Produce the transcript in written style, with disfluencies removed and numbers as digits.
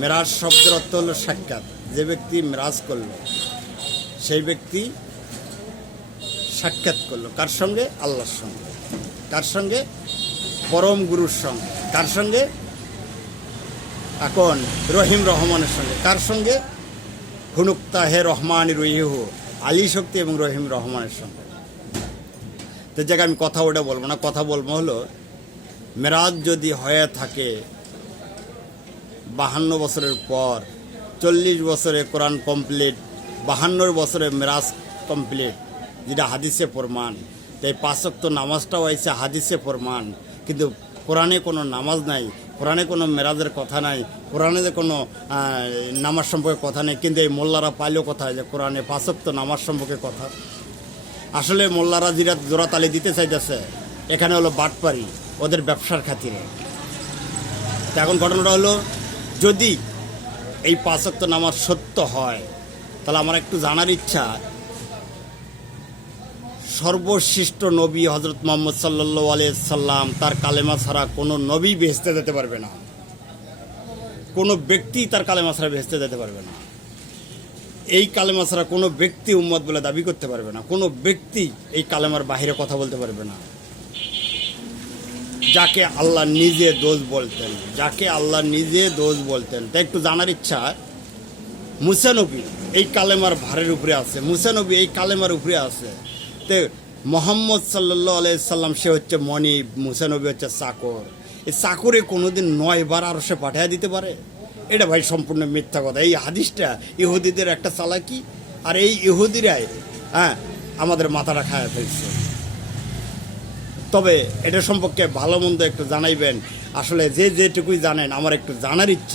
মেরাজ শব্দের অর্থ হলো সাক্ষাৎ। যে ব্যক্তি মেরাজ করল সেই ব্যক্তি সাক্ষাৎ করলো কার সঙ্গে? আল্লাহর সঙ্গে। কার সঙ্গে? পরম গুরুর সঙ্গে। কার সঙ্গে? এখন রহিম রহমানের সঙ্গে। কার সঙ্গে? হুনুক্তা হে রহমান রহিহু, আলী শক্তি এবং রহিম রহমানের সঙ্গে। তো জায়গায় আমি কথা ওটা বলবো না, কথা বলবো হলো মেরাজ যদি হয়ে থাকে 52 বছরের পর, 40 বছরে কোরআন কমপ্লিট, 52 বছরে মেরাজ কমপ্লিট, যেটা হাদিসে প্রমাণ। তাই 5 ওয়াক্ত নামাজটাও হয়েছে হাদিসে প্রমাণ, কিন্তু কোরআনে কোনো নামাজ নাই, কোরআনে কোনো মেরাজের কথা নাই, কোরআনে যে কোনো নামাজ সম্পর্কে কথা নেই। কিন্তু এই মোল্লারা পাইলেও কথা যে কোরআনে 5 ওয়াক্ত নামাজ সম্পর্কে কথা। আসলে মোল্লারা যেটা জোড়াতালি দিতে চাইতেছে এখানে হলো বাটপারি, ওদের ব্যবসার খাতিরে। তো এখন ঘটনাটা হলো, যদি এই 5 ওয়াক্ত নামাজ সত্য হয় তাহলে আমার একটু জানার ইচ্ছা, সর্বশ্রেষ্ঠ নবী হজরত মুহাম্মদ সাল্লাল্লাহু আলাইহি সাল্লাম, তার কালেমা ছাড়া কোনো নবী বেহেশতে যেতে পারবে না, কোনো ব্যক্তি তার কালেমা ছাড়া বেহেশতে যেতে পারবে না। এই কালেমা ছাড়া কোনো ব্যক্তি উম্মত বলে দাবি করতে পারবে না, কোনো ব্যক্তি এই কালেমার বাহিরে কথা বলতে পারবে না। যাকে আল্লাহ নিজে দোষ বলতেন, যাকে আল্লাহ নিজে দোষ বলতেন। তাই একটু জানার ইচ্ছা, মুসা নবী এই কালেমার ভারের উপরে আছে, মুসা নবী এই কালেমার উপরে আছে। তো মুহাম্মদ সাল্লাল্লাহু আলাইহি সাল্লাম সে হচ্ছে মনিব, মুসা নবী হচ্ছে চাকর। এই চাকরে কোনোদিন 9 বার আরো সে পাঠিয়ে দিতে পারে? এটা ভাই সম্পূর্ণ মিথ্যা কথা। এই হাদিসটা ইহুদিদের একটা চালাকি, আর এই ইহুদিরাই আমাদের মাথাটা খায় ফেলছে। তবে এটা সম্পর্কে ভালো মন্দ একটু জানাইবেন। আসলে যে যেটুকুই জানেন আমার একটু জানার ইচ্ছা।